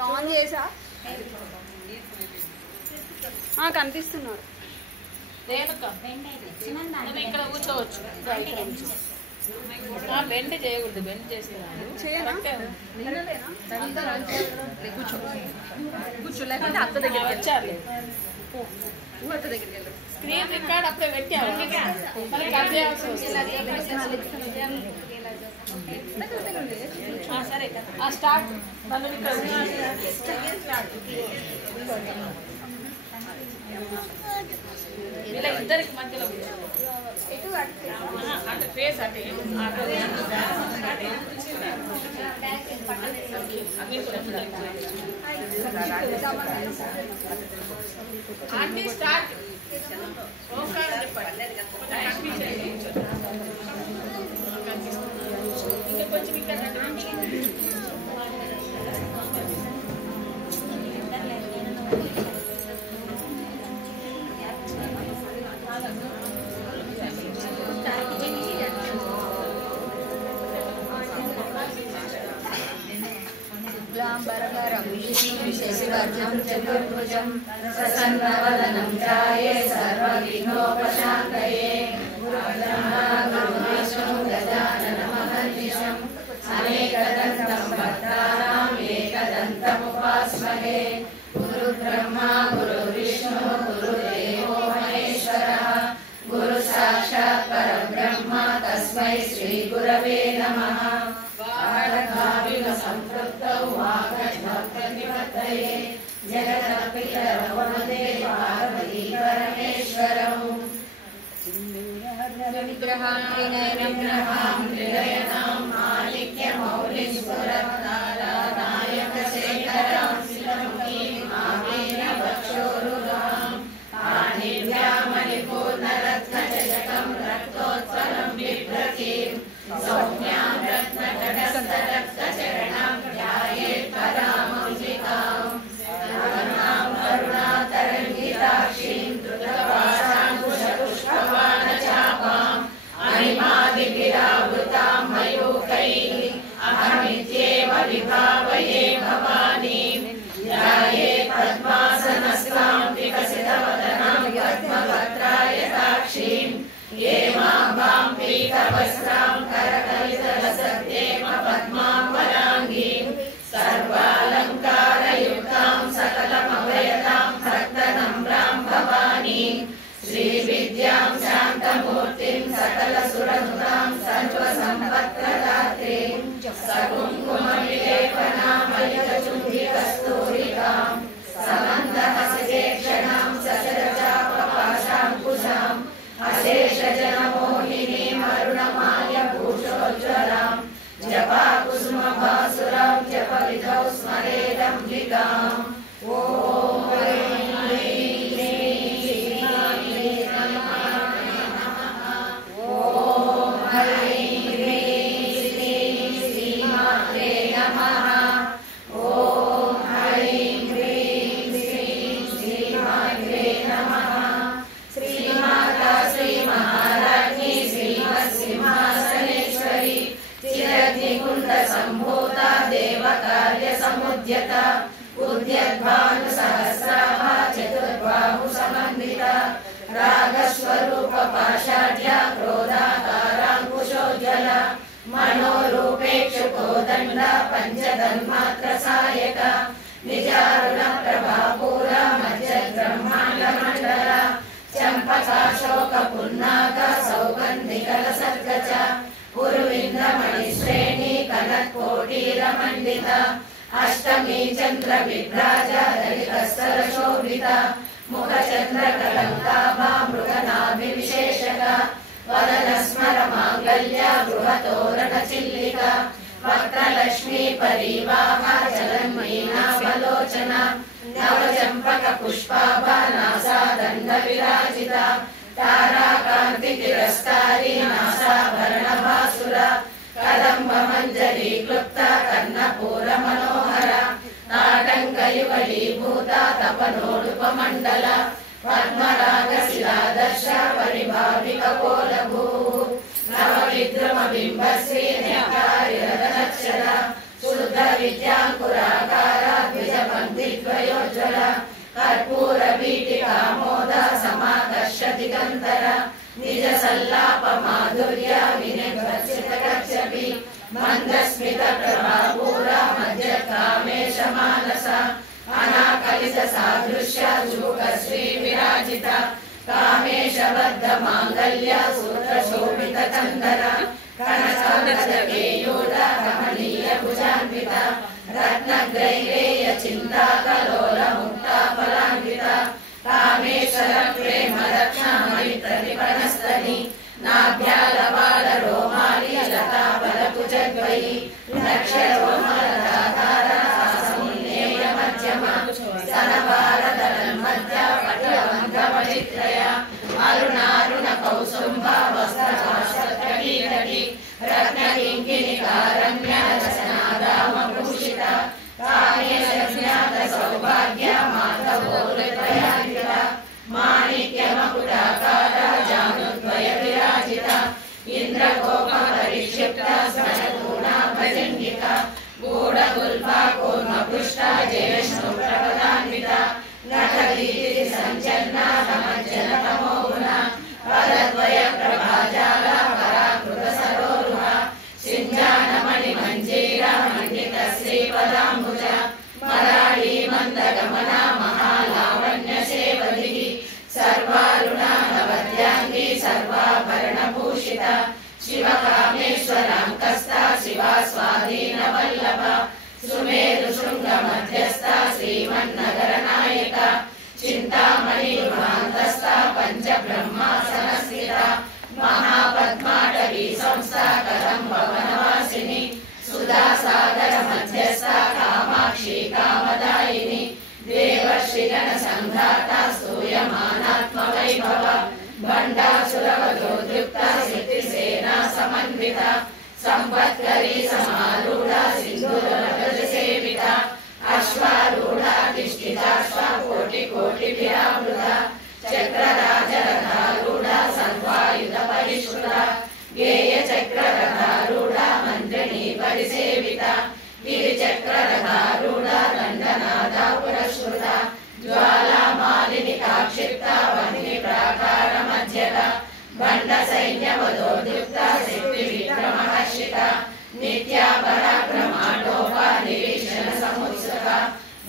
Long చేసా కనిపిస్తున్నారు. ఇక్కడ కూర్చోవచ్చు. బెండ్ చేయకూడదు, బెండ్ చేస్తున్నాను. కూర్చో లేకపోతే అత్త దగ్గర వచ్చారు. అత్త దగ్గరికి వెళ్ళదు. స్క్రీన్ రికార్డ్ అప్పుడే పెట్టాము. సరే స్టార్ట్. ఇలా ఇద్దరికి మధ్యలో అంటే ఫేస్ అంటే ఆంటీ స్టార్ట్. ఇంకా కొంచెం ఇంకా శశివర్ణం చతుర్భుజం ప్రసన్నవదనం ధ్యాయే సర్వవిఘ్నోపశాంతయే గురుబ్రహ్మా గురువిష్ణు గజాననమహర్నిశం అనేకదంతం భక్తానాం ఏకదంతముపాస్మహే గురుబ్రహ్మా గురువిష్ణు గురుదేవో మహేశ్వరః గురు సాక్షాత్ పరబ్రహ్మ తస్మై శ్రీ గురవే నమః. వాడకావివ సంపృక్తౌ వాగద్భక్తనిపత్తయే జగతపితరౌ వందే పార్వతీ పరమేశ్వరౌ. విగ్రహాం త్రినయనాం మాణిక్యమౌళిం స్ఫురత్నారాయణ శేఖరాం శిలముఖీం ఆమేన వక్షోరుగాం పాణిభ్యామణిపూర్ణరత్నచషకం రక్తోత్పలం బిభ్రతీం సౌమ్యాం రత్నకటస్థరక్తచరణాం ధ్యాయేత్ పరామౌళికాం కరుణాం కరుణాతరంగితాక్షీం ధృతపాశాంకుశపుష్పబాణచాపాం అణిమాదిభిరావృతాం మయూఖైః అహమిత్యేవ విభావయే భవానీం ధ్యాయేత్ పద్మాసనస్థాం వికసితవదనాం పద్మపత్రాయతాక్షీం ఏమాభాం పీతవస్త్రాం కరకలితరసద్యేమ పద్మాంబరాంగీం సర్వాలంకారయుక్తాం సకలమభయదాం భక్తనమ్రాం భవానీం శ్రీవిద్యాం శాంతమూర్తిం సకలసురనుతాం సర్వసంపత్ప్రదాత్రీం సకుంకుమవిలేపనామలితచుంబికస్తూరికాం సమందహసితేక్షణాం సశరచాపపాశాంకుశాం అశేషజనమోహినీం అరుణమాల్యభూషోజ్వలాం జపాకుసుమభాసురాం జపవిధౌ స్మరేదంబికాం. ఓం హ్రీం శ్రీమాత్రే నమః. ఓం హ్రీం శ్రీమాత్రే నమః. ఓం హ్రీం శ్రీమాత్రే నమః. శ్రీమాతా శ్రీ మహారాజ్ఞి శ్రీమత్సింహాసనేశ్వరి చిరగ్నికుండ సంభూత దేవకార్య సముద్యత ఉద్యద్భాను సహస్రాభ చతుర్బాహు సమన్విత రాగస్వరూప పాషాఢ్య క్రోధాకారాంకుశోజ్వల మనోరూపేక్షు కోదండ పంచధన్మాత్ర సాయక నిజారుణ ప్రభాపూర మధ్య బ్రహ్మాండ మండల చంపకాశోక పున్నాక సౌగంధికల సర్గచ పురువింద్రమణి శ్రేణి కనకోటీర మండిత అష్టమీ చంద్ర విభ్రాజ దళితస్తర శోభిత ముఖ చంద్ర కలంకాభా మృగనాభి విశేషక వదన స్మర మాంగళ్య గృహతోరణ చిల్లిక వక్రలక్ష్మీ పరివాహ జలన్మీనావలోచన నవచంపక పుష్పాభానాసాదండ విరాజిత తారాకాంతి తిరస్కారి నాసాభరణ భాసుర కదంబ మంజరీ క్లుప్త కర్ణపూర మనోహర తాటంకయుగళీభూత తపనోడుపమండల పద్మరాగ శిలాదర్శ పరిభావిక కోలభూ నవ విద్రమ బింబశ్రీ నక్షర శుద్ధ విద్యాంకురాకార ద్విజ सल्लाप माधुर्य विनिर्भर्सित कच्छपि मंदस्मित प्रभापूरा मध्य कामेश मानसा अनाकलित सादृश्य चूक श्री विराजिता कामेश बद्ध मांगल्य सूत्र शोभित चंदरा कनकांगद केयूर कमनीय भुजान्विता रत्नग्रैवेय चिंता कलोल मुक्ता फलान्विता कामेश्वर प्रेम रक्षामणि प्रतिपनस्तनि नाभ्यालवाल रोमाली लता बलकुजद्वयी लक्ष रोमलधाधार सासमुन्नेय मध्यमा स्तनबालदलन्मध्य पटलबन्धवचित्रया अरुणारुण कौसुम्भा वस्त्रकाशत्कटीतटी रत्नकिङ्किणिकारम्य रचनादामभूषिता कामेशज्ञात सौभाग्य माधवोलत्रयान्विता माणिक्यमकुटाकार जानुद्वय विराजिता इन्द्रगोपपरिक्षिप्ता स्मरगुणा भजन्विता गूढगुल्फा कूर्मपृष्ठा जयष्णुप्रपदान्विता नखदीति सञ्चन्ना समज्जनतमो गुणा पदद्वय प्रभाजाला पराकृत सरोरुहा सिञ्जानमणिमञ्जीरा मण्डित श्रीपदाम्बुजा मराळी मन्दगमना महालावण्य सेवधिः सर्वारुणा नवद्याङ्गी सर्वाभरणभूषिता शिवकामेश्वराङ्कस्था शिवा स्वाधीनवल्लभा सुमेरुशृङ्गमध्यस्था श्रीमन्नगरनायिका चिन्तामणि गृहान्तस्था पञ्चब्रह्मासनस्थिता महापद्माटवी संस्था कदम्बवनवासिनी सुधासागर मध्यस्था कामाक्षी कामदायिनी देवर्षिगण संघाता स्तूयमानात्मवैभव भण्डासुरवधोद्युक्ता सिद्धिसेना समन्विता संपत्करी समारूढ़ा सिंधुरगजसेविता अश्वारूढ़ा तिष्ठिताश्वा कोटि कोटि विरावृता चक्रराजरथारूढ़ा सर्वायुध परिष्कृता गेय चक्ररथारूढ़ा मंत्रिणी परिसेविता गिरिचक्ररथारूढ़ा दण्डनादा पुरस्कृता ज्वालामालिनिकाक्षिप्ता वह्नि प्राकार मध्यता भण्ड सैन्यवधोद्युक्ता सिद्धिविक्रमहर्षिता नित्या पराक्रमाटोपा निरीक्षण समुत्सुका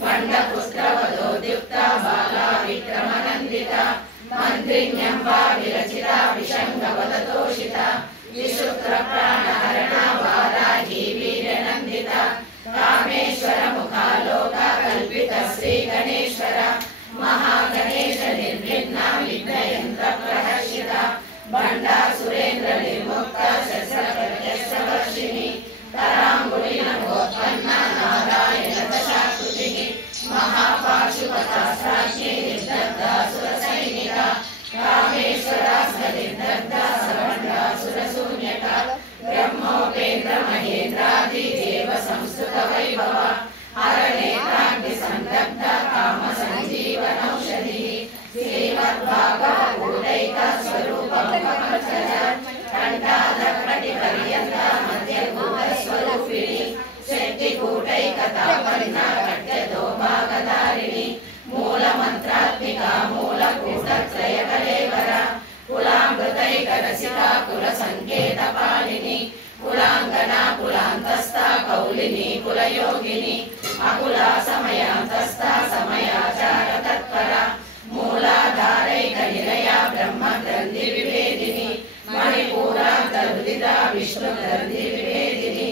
भण्डपुत्रवधोद्युक्ता बाला विक्रमनन्दिता मन्त्रिण्यम्बा विरचिता विषङ्गवदतोषिता विशुक्रप्राणहरणा वाराही वीर्यनन्दिता कामेश्वर मुखालोका कल्पित श्रीगणेश्वर महागणेश निर्विघ्ना विघ्नयन्त्र प्रहर्षिता भण्डा सुरेन्द्र निर्मुक्ता शस्त्रप्रत्यक्षवर्षिणी कराङ्गुली नमोत्पन्ना नारायण दशाकृतिः महापाशुपतास्त्राज्ञे निर्दग्धा सुरसैनिका कामेश्वरास्मनिर्दग्धा सर्वण्डासुरशून्यका ब्रह्मोपेन्द्र महेन्द्रादिदेव संस्कृत वैभव हरनेत्राग्निसन्दग्धा कामसञ्जीवनौषधिः श्रीमद्भागवतूटैका स्वरूपमपमर्चया कण्ठाधकटिपर्यन्ता मध्यभूतस्वरूपिणी शक्तिकूटैकतापन्ना कट्यतोभागधारिणी मूलमन्त्रात्मिका मूलकूटत्रयकलेवरा कुलामृतैकरसिका कुलसङ्केतपालिनी कुलाङ्गना कुलान्तस्था कौलिनी कुलयोगिनी अकुला समयान्तस्था समयाचार तत्परा मूलाधारैकनिलया ब्रह्मग्रन्थि विभेदिनी मणिपूरान्तर्विदिता विष्णुग्रन्थि विभेदिनी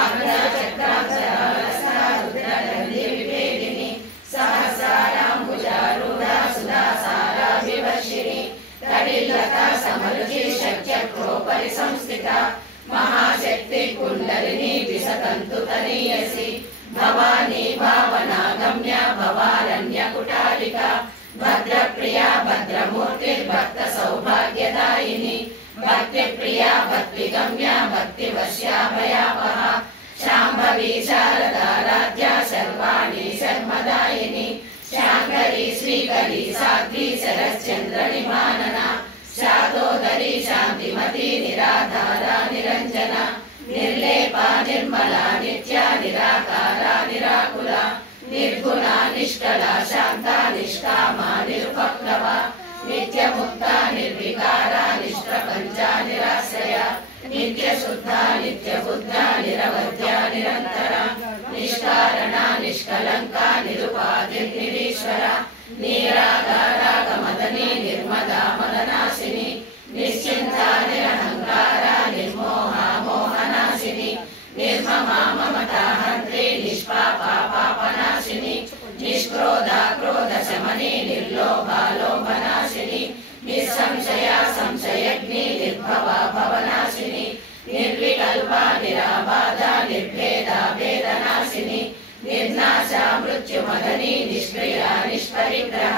आज्ञाचक्राक्षरालस्था रुद्रग्रन्थि विभेदिनी सहस्राराम्बुजारूढा सुधासाराभिवर्षिणी तडिल्लता समरुचि शक्यक्रोपरि संस्थिता महाशक्ति कुण्डलिनी विसतन्तुतनीयसी भवानी भावनागम्या भवारण्यकुटारिका भद्रप्रिया भद्रमूर्तिर्भक्त सौभाग्यदायिनी भक्तिप्रिया भक्तिगम्या भक्तिवश्या भयावहा शाम्भवी शारदाराध्या शर्वाणी शर्मदायिनी शाङ्करी श्रीकरी साध्वी शरश्चन्द्रनिमानना शादोदरी शान्तिमती निराधारा निरञ्जना निर्लेपा निर्मला नित्या निराकारा निराकुला निर्गुणा निष्कला शान्ता निष्कामा निरुपप्लवा नित्यमुक्ता निर्विकारा निष्प्रपञ्च నిరాశ్రయ నిత్య శుద్ధ నిత్య బుద్ధ నిరవధ్య నిరంతర నిష్కారణ నిష్కలంక నిరుపాధి నిరీశ్వర నీరాగారాగమదని నిర్మదా మదనాశిని నిశ్చింత నిరహంకార నిర్మోహ మోహనాశిని నిర్మమా మమతాహంత్రి నిష్పాపా పాపనాశిని నిష్క్రోధ క్రోధ శమని నిర్లోభా లోభనాశిని నిస్సంశయ సంశయగ్ని నిర్భవ భవనాశిని నిర్వికల్ప నిరాబాధ నిర్భేద భేదనాశిని నిర్నాశ మృత్యుమదని నిష్క్రియ నిష్పరిగ్రహ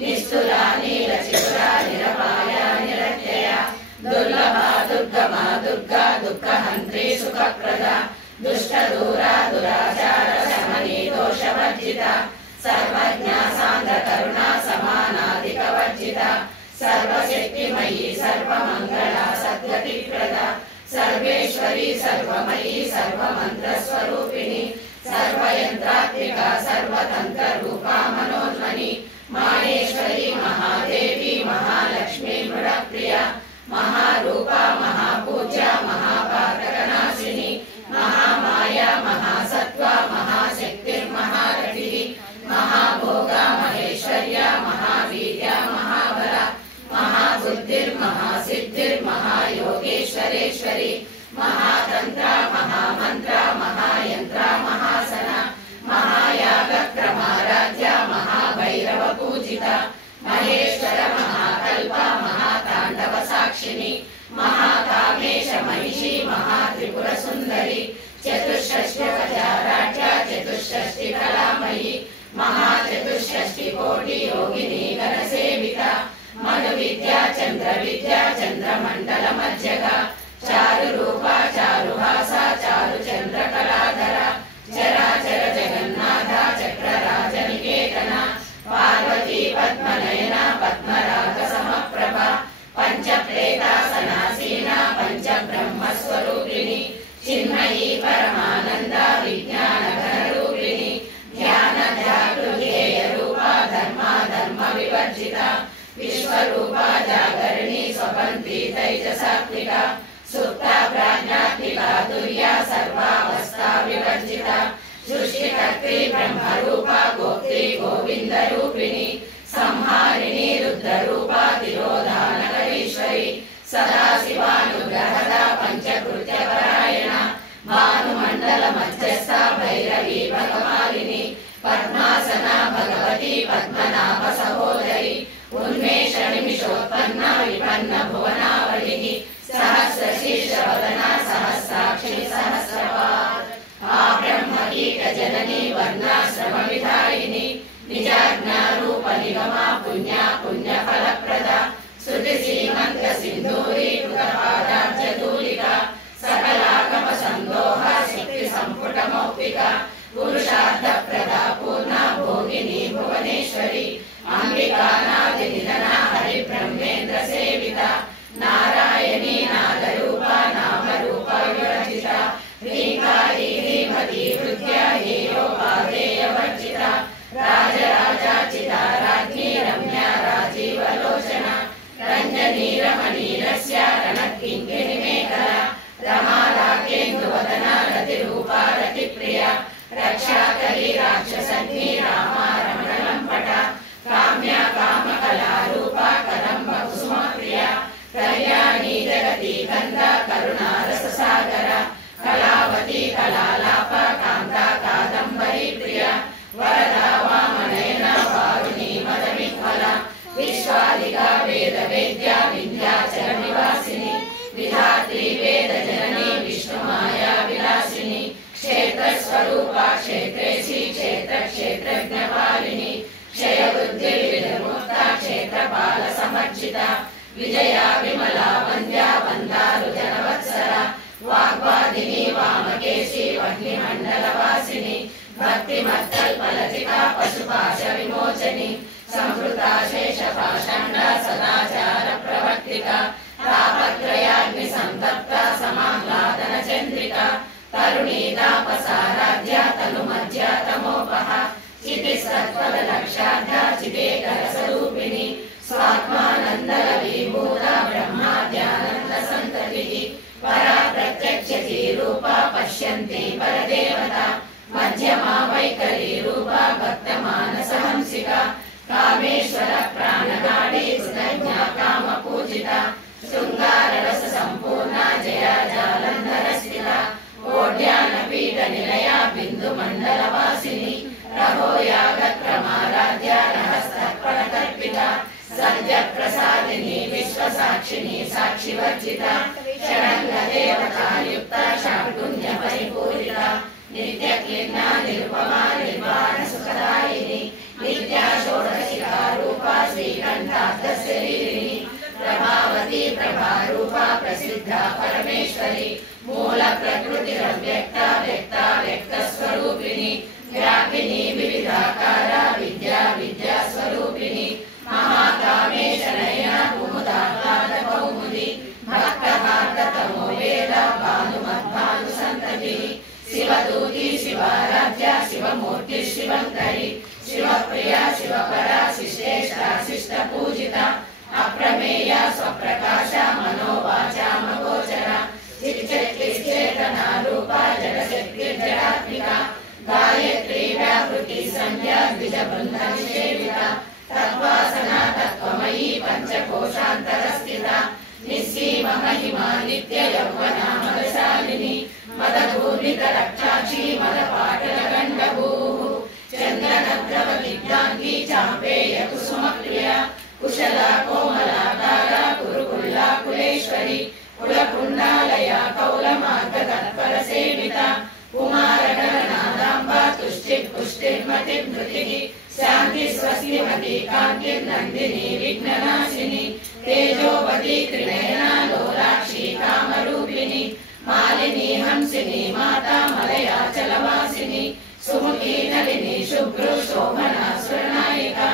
నిస్థుల నీలచితుర నిరపాయ నిరత్యయ దుర్లభ దుర్గమ దుర్గా దుఃఖహంత్రి సుఖప్రద దుష్ట దూర దురాచార శమని దోషవర్జిత సర్వజ్ఞ సాంద్ర కరుణ సమానాధిక వర్జిత సర్వశక్తిమయీ సర్వమంగళ సద్గతి ప్రద సర్వేశ్వరి సర్వమయీ సర్వమంత్ర స్వరూపిణి సర్వయంత్రాత్మిక సర్వతంత్ర రూపా మనోన్మని మాహేశ్వరి మహాదేవి మహాలక్ష్మి మృడప్రియ మహారూప మహాపూజ్య మహాపాతకనాశిని మహామాయ మహాసత్వ మహాశక్తిర్మహారథి మహాభోగ మహేశ్వర్య మహావీర్య మహాబల మహాబుద్ధిర్మహాసిద్ధిర్మహాయోగేశ్వరేశ్వరి మహాతంత్ర మహామంత్ర మహాయంత్ర మహాసన మహాయాగక్రమారాధ్య మహాభైరవ పూజిత మహేశ్వర మహాకల్ప మహాతాండవ సాక్షిని మహాకామేశ మహిషి మహాత్రిపుర సుందరి చతుషష్ఠి కచారాఢ్య చతుషష్ఠి కళామయీ మహాచతుషష్ఠి కోటి యోగిని గణసేవిత మను విద్యా చంద్ర విద్యా చంద్రమండల మధ్యగ చారు రూప చారుహాస చారు చంద్ర కళాధర చరాచర జగన్నాథ చక్రరాజ నికేతన పార్వతీ పద్మనయన పద్మరాగ సమప్రభ పంచప్రేతాసనాసీన పంచబ్రహ్మస్వరూపిణి చిన్మయీ పరమానంద విజ్ఞాన ఘనరూపిణి ధ్యాన ధ్యాతృధ్యేయ రూప ధర్మ ధర్మ వివర్జిత విశ్వరూప జాగరణి స్వపంతి తైజసాత్మిక సుప్త ప్రాజ్ఞాత్మిక తుర్య సర్వావస్థా వివర్జిత సృష్టికర్త్రి బ్రహ్మరూప గోప్త్రి గోవింద రూపిణి సంహారిణి రుద్రరూప తిరోధానకరీశ్వరి సదాశివానుగ్రహద పంచకృత్యపరాయణ భానుమండల మధ్యస్థ భైరవి భగమాలిని పద్మాసన భగవతి పద్మనాభ సహోదరి ఉన్మేష నిమిషోత్పన్న విపన్న భువనావళి సహస్ర శీర్షవదన సహస్రాక్షి సహస్రపాద్ ఆ బ్రహ్మకీట జనని వర్ణాశ్రమ విధాయిని నిజాజ్ఞా రూప నిగమ పుణ్య పుణ్య ఫలప్రద శృతి శ్రీమంత సింధూరి కృతపాదాబ్జ ధూలిక సకలాగమ సందోహ శక్తి సంపుట మౌక్తిక పురుషార్థ ప్రద పూర్ణ భోగిని భువనేశ్వరి అంబికానాది నిధన హరి బ్రహ్మేంద్ర సేవిత నారాయణీ నాదరూప నామరూప వివర్జిత హ్రీంకారీ శ్రీమతి హృద్య హేయోపాధేయ వర్జిత రాజరాజాచిత రాజ్ఞీ రమ్య రాజీవలోచన రంజనీ రమణీరస్య రణకింకిణి మేఖల రమారాకేందువదన రతిరూప రతిప్రియ రక్షాకరి రాక్షసగ్ని రామ రమణలంపట కామ్య కామకళారూప కదంబ కుసుమ ప్రియ కళ్యాణి జగతి కంద కరుణారస సాగర కళావతి కళాలాప కాంత కాదంబరి ప్రియ వరద వామనయన వారుణి మద విహ్వల విశ్వాదిక వేద వేద్య వింధ్యాచల నివాసిని విధాత్రి వేద జనని విష్ణుమాయా విలాసిని క్షేత్ర స్వరూప క్షేత్రేసి క్షేత్ర క్షేత్రజ్ఞపాలిని క్షయ బుద్ధి విముక్త క్షేత్రపాల సమర్జిత విజయ విమల వంద్య వందారు జనవత్సర వాగ్వాదిని వామకేశి వహ్నిమండల వాసిని భక్తి మత్తల్పలతిక పశుపాశ విమోచని సంహృత శేష పాషండ సదాచార ప్రవర్తిక తాపత్రయాగ్ని సంతప్త సమాహ్లాదన చంద్రిక తరుణీ తాపసారాధ్య తను మధ్య తమోపహ చితి సత్వద లక్షార్థ చిదేకర స్వరూపిణి స్వాత్మానందల విభూత బ్రహ్మాద్యానంద मध्यमा वैखरी रूपा भक्त मानस हंसिका कामेश्वर प्राणनाडी सुनज्ञा काम पूजिता शृंगार रस संपूर्णा जया जालंधर स्थिता ओड्यान पीठ निलया बिंदु मंडल वासिनी रहो यागक्रमाराध्या रहस्तर्पण कल्पिता सद्य प्रसादिनी विश्व साक्षिनी साक्षी वर्जिता शरण्य देवता युक्ता शाकुण्य परिपूरिता नित्य कीर्णा निरुपमा निर्वाण सुखदायिनी नित्या षोडशिका रूपा श्रीकंठार्धशरीरिणी प्रभावती प्रभारूपा प्रसिद्धा परमेश्वरी मूल प्रकृति व्यक्ता व्यक्ता व्यक्त स्वरूपिणी व्यापिनी विविधाकारा विद्या विद्या स्वरूपिणी महाकामेश नयना कुमुदाकाद कौमुदी भक्तहार्द तमो वेद भानुमद्भानु संततिः शिवदूती शिवाराध्या शिवमूर्ति शिवंकरी शिवप्रिया शिवपरा शिष्टेष्टा शिष्टपूजिता अप्रमेया स्वप्रकाशा मनोवाचा मगोचरा चिच्चेतना रूपा जडशक्तिर्जडात्मिका गायत्री व्यापृति संध्या द्विजबन्धनिषेविता तत्वासना तत्त्वमयी पंचकोशान्तरस्थिता निस्सीम महिमा नित्य यौवना मदशालिनी मदघूर्णितरक्षाक्षी मदपाटलगण्डभूः चन्द्रनद्रवदिग्धाङ्गी चाम्पेय कुसुमप्रिया कुशला कोमलाकारा कुरुकुल्ला कुलेश्वरी कुलकुण्डालया कौलमार्गतत्परसेविता कुमारगणनादाम्बा तुष्टिर्पुष्टिर्मतिर्मृतिः शान्ति स्वस्तिमती कान्तिर्नन्दिनी विघ्ननाशिनी तेजोवती त्रिनयना लोलाक्षी कामरूपिणी मालिनी हंसिनी माता मलयाचलवासिनी सुमुखी नलिनी शुभ्रू शोभना स्वर्णायिका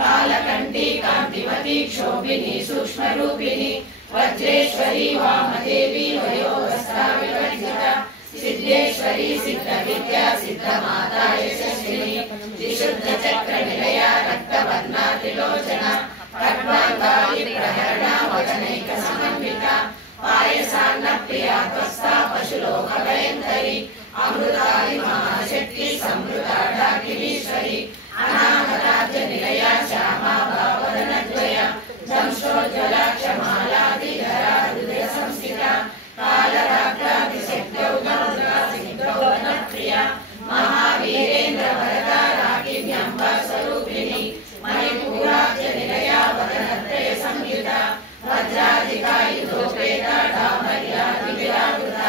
कालकण्ठी कान्तिमती क्षोभिनी सूक्ष्मरूपिणी वज्रेश्वरी वामदेवी वयोगस्ता विवर्जिता सिद्धेश्वरी सिद्धविद्या सिद्धमाता यशस्विनी त्रिशुद्धचक्र निलया रक्तवर्णा त्रिलोचना खड्वाङ्गाली प्रहरणा वदनैक समन्विता पायसान्नप्रिया त्वस्ता पशुलोकभयङ्करी अमृतादि महाशक्ति संवृता डाकिनीश्वरी अनाहताद्य निलया श्यामा भावदनद्वया दंशोज्ज्वला क्षमालादिधरा हृदय संस्थिता कालराग्रादिशक्त्यौगणप्रिया महावीरेन्द्र वरदा राकिन्यम्बा स्वरूपिणी मणिपूराख्य निलया वदनत्रय संयुता वज्राधिकायुधोपेता डामर्यादिविरावृता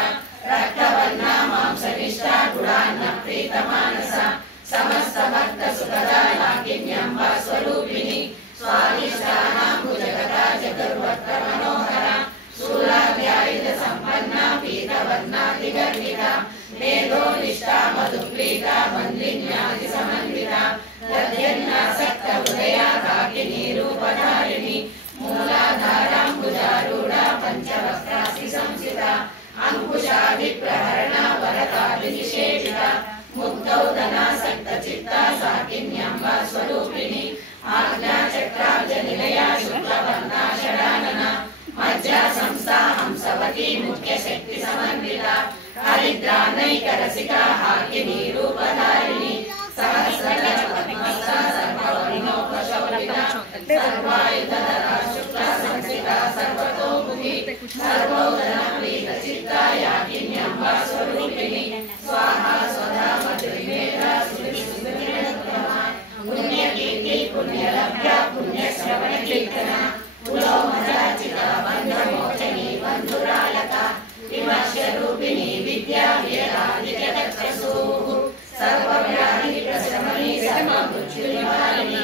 रक्तवर्णा मांसनिष्ठा गुणान्न प्रीतमानसा समस्त भक्त सुखदा लाकिन्यम्बा स्वरूपिणी स्वादिष्टानाम्बुजगता जगद्वक्त्र मनोहरा शूलाध्यायुध संपन्ना पीतवर्णादिगर्भिता मेधोनिष्ठा मधुप्रीता वन्दिन्यादि समन्विता दध्यन्नासक्त हृदया काकिनी रूपधारिणी मूलाधाराम्बुजारूढा पंचवक्त्रास्ति संस्थिता अंकुशादिप्रहरणा वरदादिनिषेविता मुग्धौदनासक्तचित्ता साकिन्यम्बा स्वरूपिणी आज्ञाचक्राब्ज निलया शुक्लवर्णा षडानना मज्जा संस्था हंसवती मुख्य शक्ति समन्विता हरिद्रानैकरसिका हाकिनी रूपधारिणी सहस्रगज पद्मस्था सर्ववर्णोपशोभिता सर्वायुधधरा शुक्ला संस्थिता सर्वतोमुखी सर्वोदनप्रीतचित्ता याकिन्यम्बा स्वरूपिणी स्वाहा स्वधा मधुरिमेधा सुरिसुन्दरिणोत्तमा पुण्यकीर्ति पुण्यलभ्या पुण्यश्रवणकीर्तना पुलोमराचिता बन्धमोचनी बन्धुरालका विमर्शरूपिणी विद्या वेदादिजगत्प्रसूः सर्वव्याधिप्रशमनी सर्वमृत्युनिवारिणी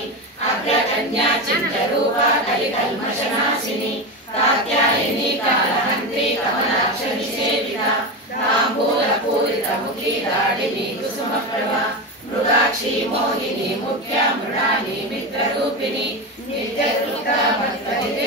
अग्रकन्या चित्तरूपा कलिकल्मषनाशिनी कात्यायनी कालहन्त्री कमलाक्षनिषेविता ताम्बूलपूरितमुखी दाडिनी कुसुमप्रभा मृगाक्षी मोहिनी मुख्या मृडानी मित्ररूपिणी नित्यकृता भक्तनिधि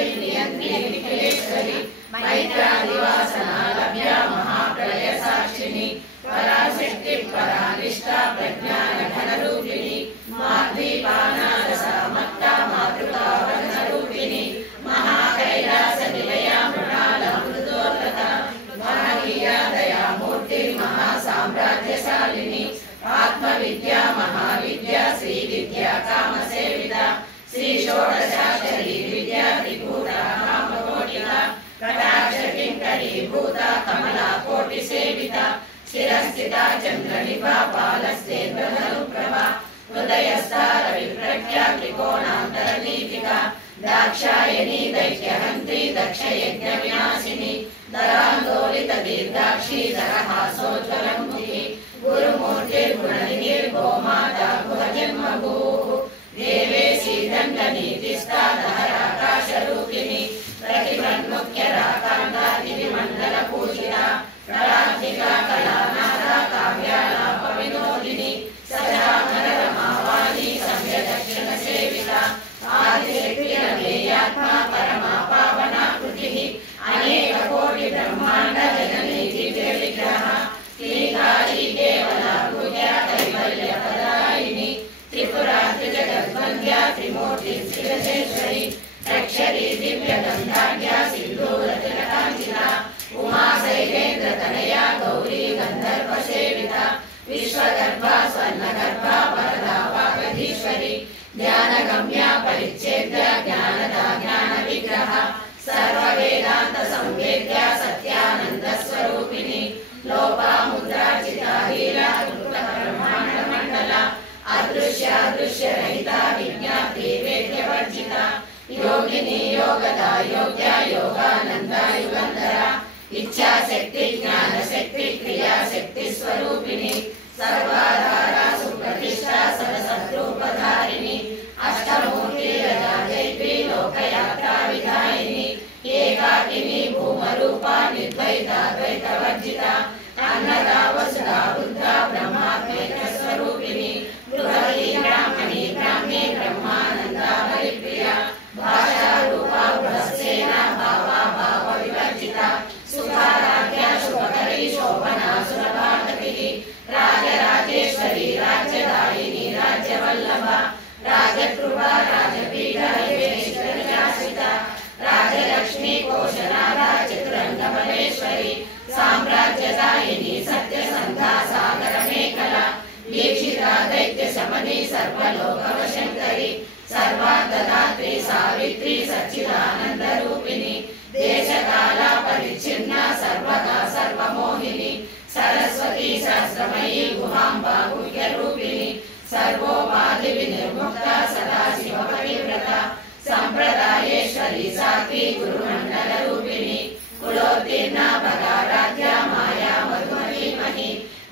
निखिलेश्वरी मैत्रादिवासना लभ्या महाप्रलय साक्षिणी पराशक्ति परानिष्ठा प्रज्ञान घनरूपिणी माद्वीपानारसा मत्ता मातृका वदनरूपिणी महाकैलास निलया मृणाल मृदोर्लता महागीया दया मूर्ति महासाम्राज्यशालिनी आत्मवि షోडशाक्षरी विद्या त्रिपुरा कामकोटिका कटाक्ष किङ्करी भूता कमला कोटि सेविता शिरस्थिता चन्द्रनिभा पालस्तेन्द्रधनुप्रभा हृदयस्था रविप्रज्ञा त्रिकोणान्तरदीपिका दाक्षायणी दैत्यहन्त्री दक्षयज्ञविनाशिनी दरान्दोलित दीर्घाक्षी दरहासोज्ज्वलमुखी गुरुमूर्तिर्गुणनिधिर्गोमाता गुहजन्मभूः देवेशी दण्डनीतिस्था दहराकाशरूपिणी प्रतिमन्मुख्यराकान्तादिविमण्डलपूजिता कलात्मिका कलानादा काव्यालापविनोदिनी सजामररमावाणी सम्यदक्षिणसेविता आदिशक्तिरमेयात्मा परमा पावना कृतिः अनेककोटिब्रह्माण्ड जननी दिव्यविग्रह श्रीकाली केवला पूज्या कैवल्यपदायिनी त्रिपुरा त्रिजगद्वन्द्या त्रिमूर्ति शिरसेश्वरी अक्षरी दिव्यगन्धाढ्या सिन्दूरतिलकाञ्चिता उमा शैलेन्द्रतनया गौरी गन्धर्वसेविता विश्वगर्भा स्वर्णगर्भा वरदा वागधीश्वरी ज्ञानगम्या परिच्छेद्य ज्ञानदा ज्ञानविग्रह सर्ववेदान्त संवेद्या सत्यानन्दस्वरूपिणी लोपामुद्रार्चिता हीरा ब्रह्माण्डमण्डला अदृश्यादृश्यरहिता विज्ञाप्ति वेद्यवर्जिता योगिनी योगदा योग्या योगानन्दा युगन्धरा इच्छाशक्ति ज्ञानशक्ति क्रियाशक्ति स्वरूपिणी सर्वाधारा सुप्रतिष्ठा सरसद्रूपधारिणी अष्टमूर्ति रजाजैत्री लोकयात्रा विधायिनी एकाकिनी भूमरूपा निर्द्वैता द्वैतवर्जिता अन्नदा वसुधा बुद्धा ब्रह्मात्मैकस्वरूपिणी बृहती ब्राह्मणी ब्राह्मी ब्रह्मानन्दा हरिप्रिया भाषारूपा बृहस्सेना भावा भावविवर्जिता सुखाराध्या शुभकरी शोभना सुरभागतिः राजराजेश्वरी राज्यदायिनी राज्यवल्लभा राजकृपा राजपीठा राजलक्ष्मी कोशनादा चतुरङ्गमलेश्वरी साम्राज्यदायिनी सत्यसन्धा सागरमेखला दीक्षिता दैत्यशमनी सर्वलोकवशङ्करी सर्वार्थदात्री सावित्री सच्चिदानन्दरूपिणी देशकाला परिच्छिन्ना सर्वदा सर्वमोहिनी सरस्वती सहस्रमयी गुहाम्बा गुह्यरूपिणी सर्वोपाधिविनिर्मुक्ता सदाशिवपतिव्रता सम्प्रदायेश्वरी सात्वी गुरुमण्डलरूपिणी कुलोत्तीर्णा भगाराध्या माया मधुमतीमहि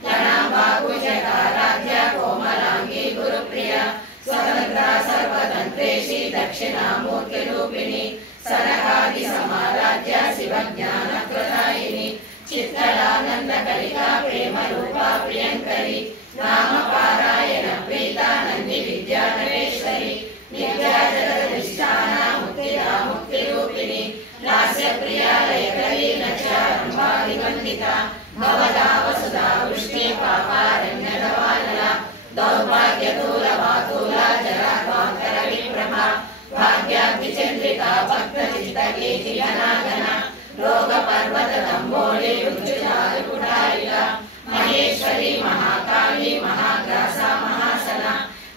गणाम्बा कुजगाराध्या कोमलाङ्गी गुरुप्रिया स्वतन्त्रा सर्वतन्त्रेशी दक्षिणामूर्तिरूपिणी सनकादिसमाराध्या शिवज्ञानप्रदायिनी चित्कलानन्दकलिका प्रेमरूपा प्रियङ्करी नामपारायण प्रीता नन्दी विद्याधरेश्वरी नित्याजगदधिष्ठाना मुक्तिदा मुक्तिरूपिणी लास्यप्रिया लयकरी नचारम्भादिवन्दिता भवदा वसुधा वृष्टि पापारण्यदवानला दौर्भाग्यदूलवातूला जराद्वान्तरविप्रभा भाग्याब्धिचन्द्रिका भक्तचित्तकेचिगनागना रोगपर्वतदम्बोळि ऋजुचारुकुटारिका महेश्वरी महाकाली महाग्रासा महासना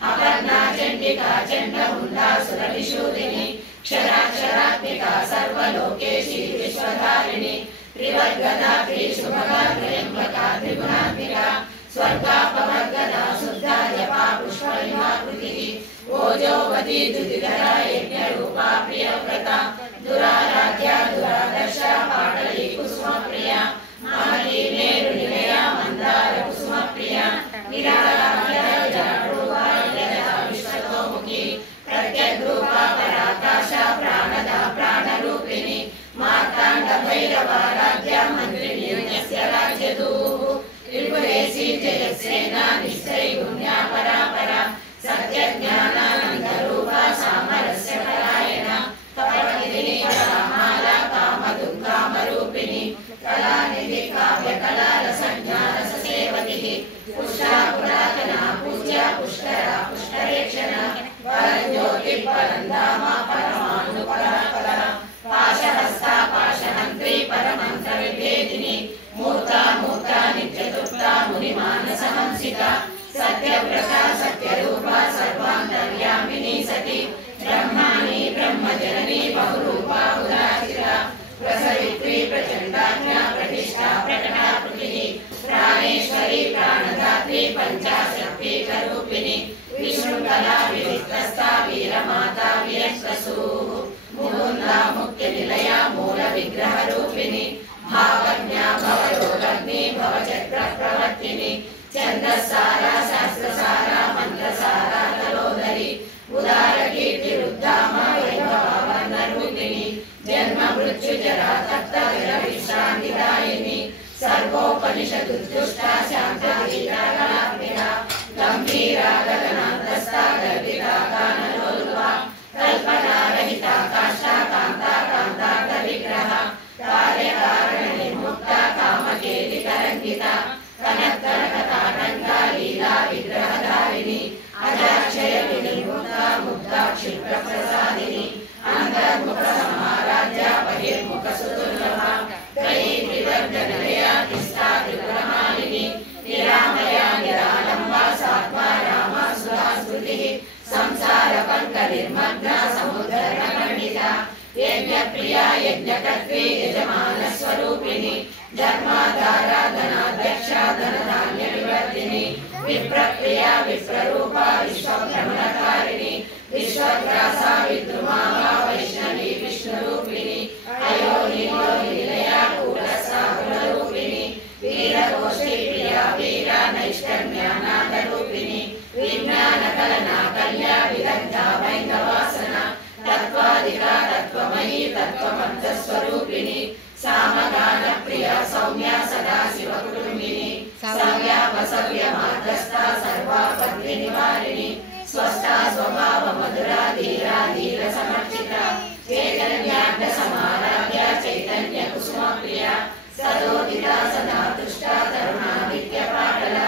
अपर्णा चण्डिका चण्डमुण्डा सुरविशूदिनी क्षराक्षरात्मिका सर्वलोकेशी विश्वधारिणी त्रिवर्गदा त्रिशुभगा त्र्यम्बका त्रिगुणात्मिका स्वर्गापवर्गदा शुद्धा जपा पुष्पविभाकृतिः ओजोवती दुतिधरा यज्ञरूपा प्रियव्रता दुराराध्या दुरादर्शा पाटली कुसुमप्रिया महती मेरुनिलया मन्दार कुसुमप्रिया निराराध्या जडारूपा जगदा विश्वतोमुखी प्रत्यग्रूपा पराकाशा प्राणदा प्राणरूपिणी मार्ताण्ड भैरवाराध्या मन्त्रिणी यस्य राज्यदूः त्रिपुरेशी जयसेना निश्चैगुण्या परापरा सत्यज्ञानानन्दरूपा सामरस्य परायणा कपटिनी परामाला कामदुर्गामरूपिणी कलानिधि काव्यकला रसज्ञानससेवतिः पुष्टा पुरातना पूज्या पुष्करा पुष्करेक्षणा परज्योतिपरन्धामा परमाणुपरापरा पाशहस्ता पाशहन्त्री परमन्त्रविभेदिनी मूर्ता मूर्ता नित्यतुप्ता मुनिमानसहंसिका सत्यव्रता सत्यरूपा सर्वान्तर्यामिनी सती ब्रह्माणि पुत्रस्था वीरमाता विरक्तसूः मुकुन्दा मुक्तिनिलया मूलविग्रहरूपिणी भावज्ञा भवयोगग्नि भवचक्रप्रवर्तिनि छन्दस्सारा शास्त्रसारा मन्त्रसारा कलोदरी उदारकीर्तिरुद्धामा वैभवावर्णरूपिणी जन्म मृत्युजरा तप्तविरविश्रान्तिदायिनी सर्वोपनिषदुत्तुष्टा शान्तवीराकलात्मिका गम्भीरा गगनान्तस्था गर्भिता कानलोलुपा कल्पनारहिता काष्ठा कान्ता कान्तार्थविग्रह कार्यकारणनिर्मुक्ता कामकेलिकरङ्गिता कनत्कनकताटङ्का लीला विग्रहधारिणी अजाक्षय विनिर्मुक्ता मुक्ता क्षिप्रप्रसादिनी अन्तर्मुखसमाराध्या बहिर्मुखसुदुर्लभा त्रयी त्रिवर्गनिलया तिष्ठा त्रिपुरमालिनी निरामया निरालम्बा सात्मा रामा सुधा स्मृतिः संसारपङ्कनिर्मग्ना समुद्धरणपण्डिता यज्ञप्रिया यज्ञकर्त्री यजमानस्वरूपिणी धर्माधारा धनाध्यक्षा धनधान्यविवर्धिनी विप्रप्रिया विप्ररूपा विश्वभ्रमणकारिणी विश्वग्रासा विद्रुमावा वैष्णवी विष्णुरूपिणी अयोनिलया कूटस्था कुलरूपिणी वीरगोष्ठीप्रिया वीरा नैष्कर्म्यानादरूपिणी विज्ञानकलना कल्या विदग्धा वैन्दवासना तत्त्वाधिका तत्त्वमयी तत्त्वमर्थस्वरूपिणी सामगानप्रिया सौम्या सदाशिवकुटुम्बिनी सव्या वसव्य मार्गस्था सर्वापद्विनिवारिणी स्वस्था स्वभावमधुरा धीरा धीरसमर्चिता चैतन्याढ्यसमाराध्या चैतन्यकुसुमप्रिया सदोदिता सदा तुष्टा तरुणादित्यपाटला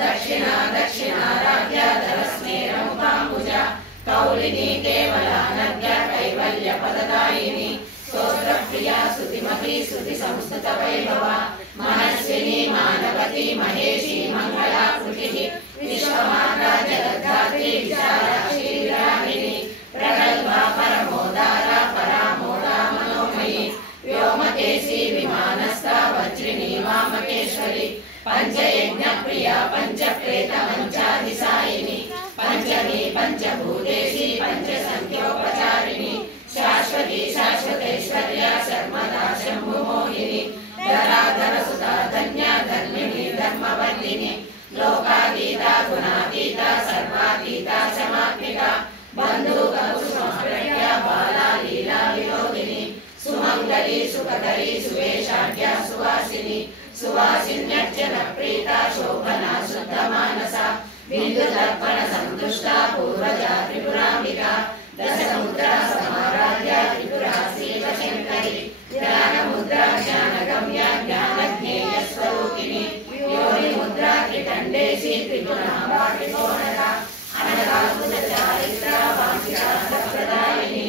दक्षिणा दक्षिणाराध्या धरस्नेरमुखाम्बुजा कौलिनी केवला नद्या कैवल्यपददायिनी स्तोत्रप्रिया स्तुतिमती स्तुतिसंस्तुतवैभवा मनस्विनी मानवती महेशी मङ्गलाकृतिः विश्वमाता जगद्धात्री विशालाक्षी विरागिनी प्रगल्भा परमोदारा परामोदा मनोमयी व्योमकेशी विमानस्था वज्रिणी वामकेश्वरी पंचयज्ञप्रिया पंचप्रेतमञ्चाधिसायिनी पंचमी पंचभूतेशी पंचसंख्योपचारिणी शाश्वती शाश्वतेश्वर्या शर्मदा शम्भुमोहिनी धराधरसुता धन्या धर्मिणी धर्मवर्धिनी लोकातीता गुणातीता सर्वातीता समात्मिका बन्धुककुसुमप्रज्ञा बाला लीला विनोदिनी सुमङ्गली सुखकरी सुवेशाढ्या सुवासिनी सुवासिन्यर्चनप्रीता शोभना शुद्धमानसा बिन्दुदर्पणसन्तुष्टा पूर्वजा त्रिपुराम्बिका दशमुद्रा समाराध्या त्रिपुरा श्रीशङ्करी ज्ञानमुद्रा ज्ञानगम्या ज्ञानज्ञेयस्वरूपिणी योनिमुद्रा त्रिकण्डेशी त्रिपुराम्बा त्रिकोणगा अनगाकुलचारित्रा वाञ्छार्थप्रदायिनी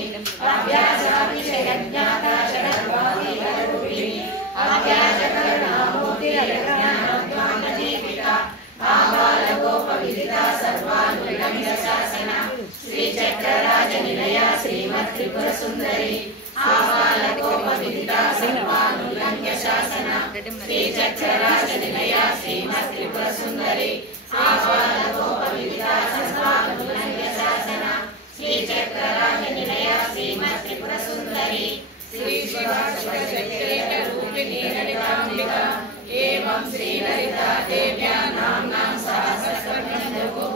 अभ्यासाभिषयज्ञाता षडर्वादिकरूपिणी अभ्यासकरुणामूर्तिरज्ञानदीपिका आबालगोपविदिता सर्वानुलम्बितशासना श्रीचक्रराजनिलया श्रीमत्त्रिपुरसुन्दरी आबालगोपविदिता सर्वानुलम्ब्यशासना श्रीचक्रराजनिलया श्रीमत्त्रिपुरसुन्दरी आबालगोपविदिता सर्वानुलम्ब्यशासना श्रीचक्रराजनिलया श्रीमत्त्रिपुरसुन्दरी श्रीशिवशक्तिरूपिणी ललिताम्बिका एवं श्रीललिता देव्या नाम्नां सहस्रस्वरनन्दुः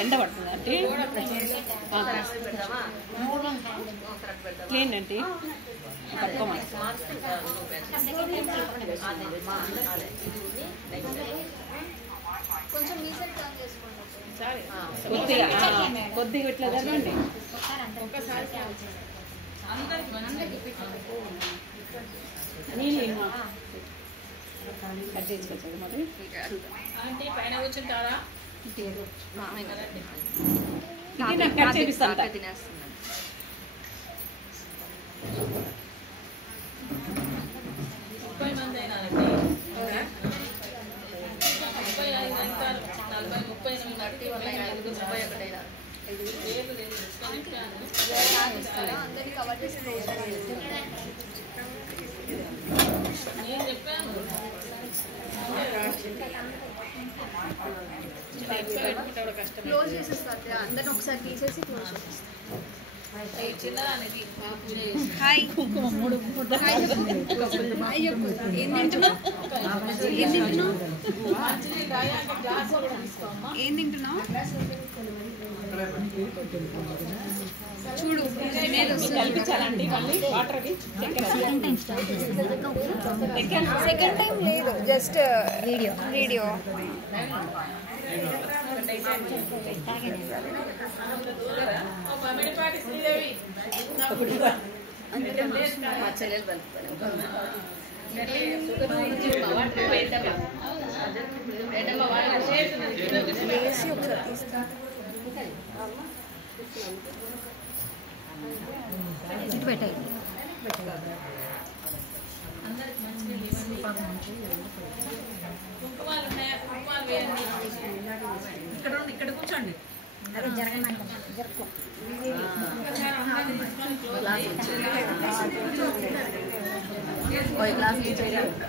ఎండ పడుతుంది అంటే క్లీన్ అంటే పట్టుకోమని కొద్దిగా కొద్దిగా ఇట్లా జరగండి నీళ్ళు కట్ చేసుకొచ్చాడు మరి అంటే పైన కూర్చుంటారా కట్ చేపిస్తాను తినేస్తున్నాను. 30 మంది అయినారండి 35 40 30 31 అయినా. నేను చెప్పాను ఎక్కువ పెట్టుకుంటే కష్టం. క్లోజ్ చేసేస్తా అందరిని ఒకసారి తీసేసి క్లోజ్ చేసేస్తా. చిన్నదానికి పూజ చేసి హాయ్ కుంకుమ మూడు హాయ్ చెప్పు. హాయ్ చెప్పు. ఏం తింటున్నావు? ఏం తింటున్నావు? మంచినీళ్ళు తాగి అంటే గ్లాస్ కూడా తీసుకోమ్మా. ఏం తింటున్నావు? చూడు ఇమేజ్ వస్తుంది. కల్పించాలండి మళ్ళీ వాటర్ అది సెకండ్ టైం లేదు, జస్ట్ వీడియో పమిడిపాటి శ్రీదేవి మా చెల్లెలు కలుపుతాను. వేసి ఒకసారి తీస్తా. ఇటు పెట్టాయి. అందరికి మంచినీళ్ళు ఇవ్వండి. కుంకుమాలు ఉన్నాయా? కుంకుమాలు వేయండి. ఇక్కడ కూర్చోండి. తీసుకొని క్లోజ్ చేయి.